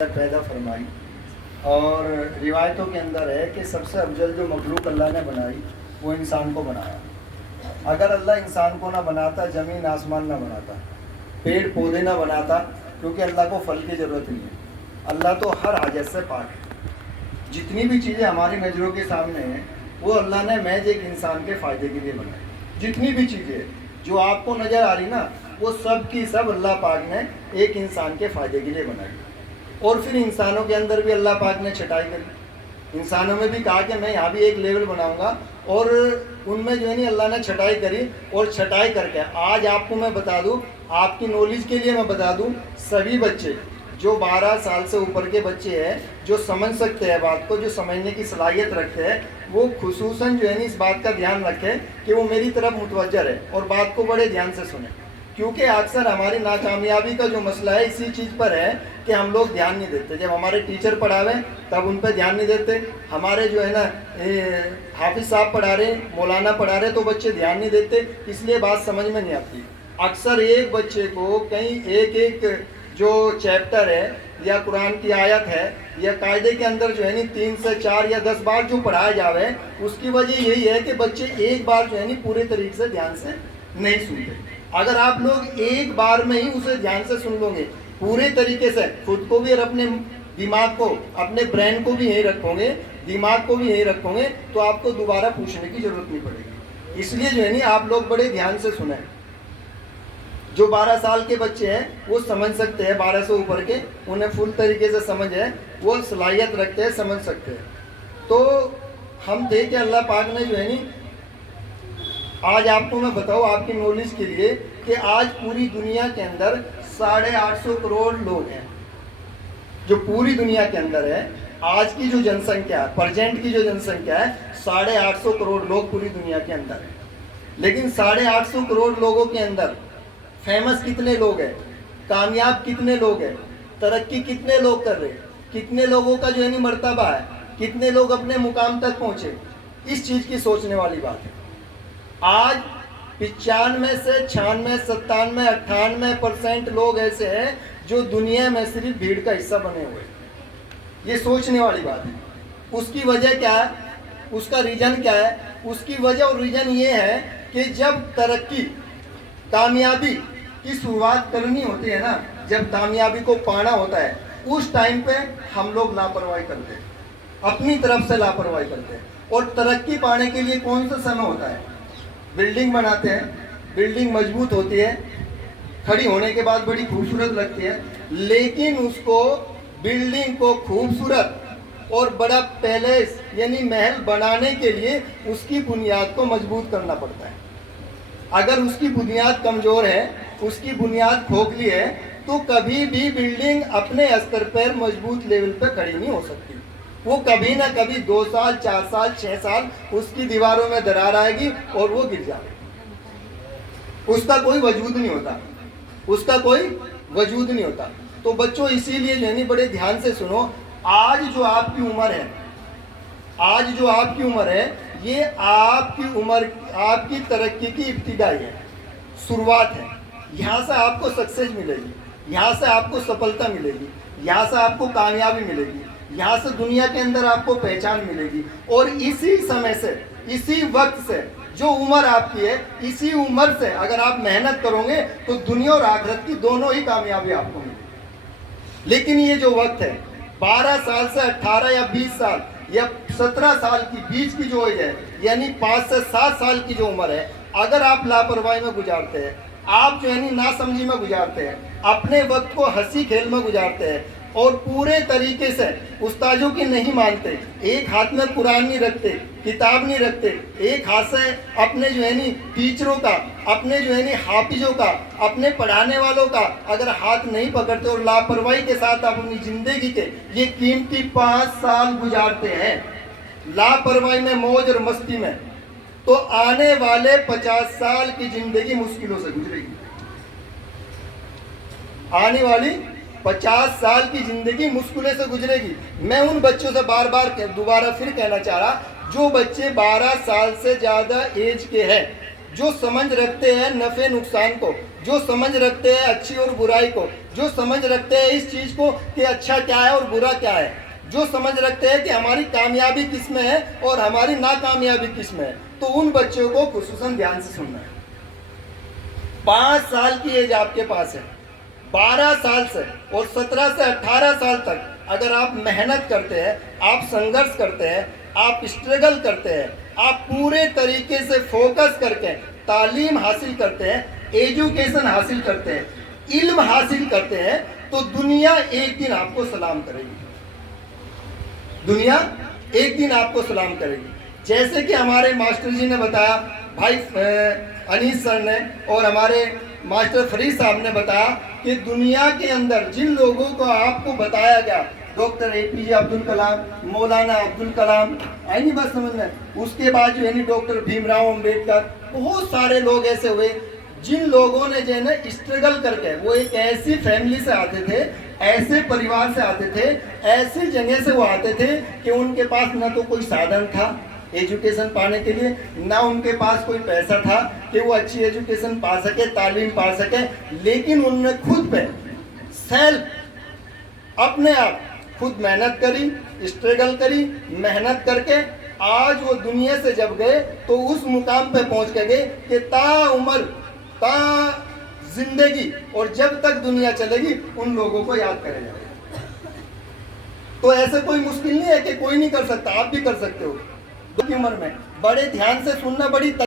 पैदा फरमाई। और रिवायतों के अंदर है कि सबसे अफजल जो मखलूक अल्लाह ने बनाई वो इंसान को बनाया। अगर अल्लाह इंसान को ना बनाता, ज़मीन आसमान ना बनाता, पेड़ पौधे ना बनाता, क्योंकि अल्लाह को फल की ज़रूरत नहीं है। अल्लाह तो हर हाजत से पाक है। जितनी भी चीज़ें हमारी नज़रों के सामने हैं वो अल्लाह ने महज एक इंसान के फ़ायदे के लिए बनाई। जितनी भी चीज़ें जो आपको नज़र आ रही ना, वो सब की सब अल्लाह पाक ने एक इंसान के फ़ायदे के लिए बनाई। और फिर इंसानों के अंदर भी अल्लाह पाक ने छटाई करी। इंसानों में भी कहा कि मैं यहाँ भी एक लेवल बनाऊंगा, और उनमें जो है नहीं अल्लाह ने छटाई करी। और छटाई करके आज आपको मैं बता दूँ, आपकी नॉलेज के लिए मैं बता दूँ, सभी बच्चे जो 12 साल से ऊपर के बच्चे हैं, जो समझ सकते हैं बात को, जो समझने की सलाहियत रखते हैं, वो खुसूसन जो है नहीं इस बात का ध्यान रखें कि वो मेरी तरफ मुतवज्जह है और बात को बड़े ध्यान से सुने। क्योंकि अक्सर हमारी नाकामयाबी का जो मसला है इसी चीज़ पर है कि हम लोग ध्यान नहीं देते। जब हमारे टीचर पढ़ावे तब उन पर ध्यान नहीं देते, हमारे जो है ना हाफिज साहब पढ़ा रहे, मौलाना पढ़ा रहे, तो बच्चे ध्यान नहीं देते, इसलिए बात समझ में नहीं आती। अक्सर एक बच्चे को कहीं एक एक जो चैप्टर है या कुरान की आयत है या कायदे के अंदर जो है नहीं 3 से 4 या 10 बार जो पढ़ाया जावे, उसकी वजह यही है कि बच्चे एक बार जो है नहीं पूरे तरीके से ध्यान से नहीं सुनते। अगर आप लोग एक बार में ही उसे ध्यान से सुन लोगे पूरे तरीके से, खुद को भी और अपने दिमाग को, अपने ब्रेन को भी यही रखोगे, दिमाग को भी यही रखोगे, तो आपको दोबारा पूछने की जरूरत नहीं पड़ेगी। इसलिए जो है नहीं आप लोग बड़े ध्यान से सुने। जो 12 साल के बच्चे हैं वो समझ सकते हैं, 12 से ऊपर के उन्हें फुल तरीके से समझ है, वो सलाहियत रखते हैं, समझ सकते हैं। तो हम थे कि अल्लाह पाक ने जो है नहीं, आज आपको मैं बताऊँ आपकी नॉलेज के लिए कि आज पूरी दुनिया के अंदर 850 करोड़ लोग हैं। जो पूरी दुनिया के अंदर है आज की जो जनसंख्या है, प्रेजेंट की जो जनसंख्या है, 850 करोड़ लोग पूरी दुनिया के अंदर है। लेकिन 850 करोड़ लोगों के अंदर फेमस कितने लोग हैं, कामयाब कितने लोग हैं, तरक्की कितने लोग कर रहे हैं, कितने लोगों का जो है नहीं मर्तबा है, कितने लोग अपने मुकाम तक पहुंचे, इस चीज़ की सोचने वाली बात है। आज 95 से 96, 97, 98% लोग ऐसे हैं जो दुनिया में सिर्फ भीड़ का हिस्सा बने हुए हैं। ये सोचने वाली बात है। उसकी वजह क्या है, उसका रीजन क्या है? उसकी वजह और रीजन ये है कि जब तरक्की, कामयाबी की शुरुआत करनी होती है ना, जब कामयाबी को पाना होता है, उस टाइम पे हम लोग लापरवाही करते हैं, अपनी तरफ से लापरवाही करते हैं। और तरक्की पाने के लिए कौन सा समय होता है? बिल्डिंग बनाते हैं, बिल्डिंग मजबूत होती है, खड़ी होने के बाद बड़ी खूबसूरत लगती है, लेकिन उसको बिल्डिंग को खूबसूरत और बड़ा पैलेस यानी महल बनाने के लिए उसकी बुनियाद को मजबूत करना पड़ता है। अगर उसकी बुनियाद कमज़ोर है, उसकी बुनियाद खोखली है, तो कभी भी बिल्डिंग अपने स्तर पर मजबूत लेवल पर खड़ी नहीं हो सकती। वो कभी ना कभी 2 साल, 4 साल, 6 साल उसकी दीवारों में दरार आएगी और वो गिर जाएगी। उसका कोई वजूद नहीं होता, उसका कोई वजूद नहीं होता। तो बच्चों इसीलिए जो है नहीं बड़े ध्यान से सुनो। आज जो आपकी उम्र है, आज जो आपकी उम्र है, ये आपकी उम्र, आपकी तरक्की की इब्तिदाई है, शुरुआत है। यहाँ से आपको सक्सेस मिलेगी, यहाँ से आपको सफलता मिलेगी, यहाँ से आपको कामयाबी मिलेगी, यहाँ से दुनिया के अंदर आपको पहचान मिलेगी। और इसी समय से, इसी वक्त से, जो उम्र आपकी है, इसी उम्र से अगर आप मेहनत करोगे तो दुनिया और आखिरत की दोनों ही कामयाबी आपको मिलेगी। लेकिन ये जो वक्त है 12 साल से 18 या 20 साल या 17 साल की बीच की जो एज है, यानी 5 से 7 साल की जो उम्र है, अगर आप लापरवाही में गुजारते हैं, आप जो है नहीं नासमझी में गुजारते हैं, अपने वक्त को हंसी खेल में गुजारते हैं और पूरे तरीके से उस्तादों की नहीं मानते, एक हाथ में कुरान नहीं रखते, किताब नहीं रखते, एक हाथ से अपने जो है नहीं टीचरों का, अपने जो है नहीं हाफिजों का, अपने पढ़ाने वालों का अगर हाथ नहीं पकड़ते और लापरवाही के साथ आप अपनी ज़िंदगी के ये कीमती 5 साल गुजारते हैं लापरवाही में, मौज और मस्ती में, तो आने वाले 50 साल की ज़िंदगी मुश्किलों से गुजरेगी। आने वाली 50 साल की जिंदगी मुश्किलों से गुजरेगी। मैं उन बच्चों से बार बार दोबारा फिर कहना चाह रहा, जो बच्चे 12 साल से ज़्यादा एज के हैं, जो समझ रखते हैं नफ़े नुकसान को, जो समझ रखते हैं अच्छी और बुराई को, जो समझ रखते हैं इस चीज़ को कि अच्छा क्या है और बुरा क्या है, जो समझ रखते हैं कि हमारी कामयाबी किस में है और हमारी नाकामयाबी किस में है, तो उन बच्चों को खुसूसन ध्यान से सुनना है। 5 साल की एज आपके पास है, 12 साल से और 17 से 18 साल तक अगर आप मेहनत करते हैं, आप संघर्ष करते हैं, आप स्ट्रगल करते हैं, आप पूरे तरीके से फोकस करके तालीम हासिल करते हैं, एजुकेशन हासिल करते हैं, इल्म हासिल करते हैं, तो दुनिया एक दिन आपको सलाम करेगी। दुनिया एक दिन आपको सलाम करेगी। जैसे कि हमारे मास्टर जी ने बताया, भाई अनीस सर ने और हमारे मास्टर फरीद साहब ने बताया कि दुनिया के अंदर जिन लोगों को आपको बताया गया, डॉक्टर APJ अब्दुल कलाम, मौलाना अब्दुल कलाम, आई नहीं बात समझ में, उसके बाद जो है नहीं डॉक्टर भीमराव अंबेडकर, बहुत सारे लोग ऐसे हुए जिन लोगों ने जो है ना स्ट्रगल करके, वो एक ऐसी फैमिली से आते थे, ऐसे परिवार से आते थे, ऐसी जगह से वो आते थे कि उनके पास ना तो कोई साधन था एजुकेशन पाने के लिए, ना उनके पास कोई पैसा था कि वो अच्छी एजुकेशन पा सके, तालीम पा सके, लेकिन उन्होंने खुद पे सेल्फ अपने आप खुद मेहनत करी, स्ट्रगल करी, मेहनत करके आज वो दुनिया से जब गए तो उस मुकाम पे पहुंच के गए कि ताउम्र, ता जिंदगी और जब तक दुनिया चलेगी उन लोगों को याद करे जाए। तो ऐसे कोई मुश्किल नहीं है कि कोई नहीं कर सकता, आप भी कर सकते हो। उम्र में बड़े ध्यान से सुनना, बड़ी